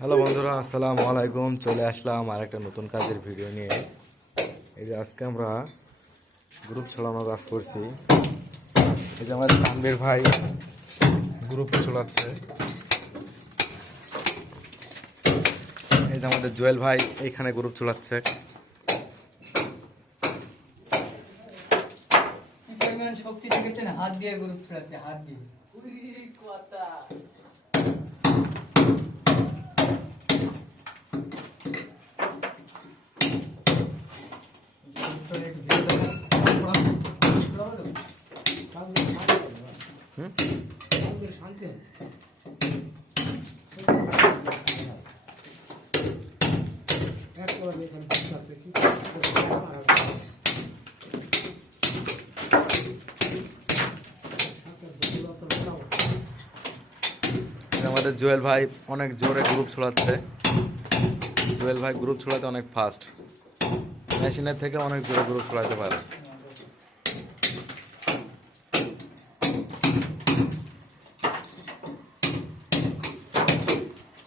Hello বন্ধুরা, আসসালামু আলাইকুম। চলে আসলাম আর একটা নতুন কাজের ভিডিও নিয়ে। এই যে আজকে আমরা গ্রুপ ছড়ানো কাজ করছি। এই যে আমাদের তানভীর ভাই গ্রুপ ছড়াচ্ছে। এই যে আমাদের জুয়েল ভাই এইখানে গ্রুপ ছড়াচ্ছে। শক্তি দেখেছেন, হাত দিয়ে গ্রুপ ছড়াচ্ছে, হাত দিয়ে। আমাদের জুয়েল ভাই অনেক জোরে গ্রুপ ছড়াচ্ছে। জুয়েল ভাই গ্রুপ ছড়াতে অনেক ফাস্ট, মেশিনের থেকে অনেক জোরে গ্রুপ ছড়াতে পারে।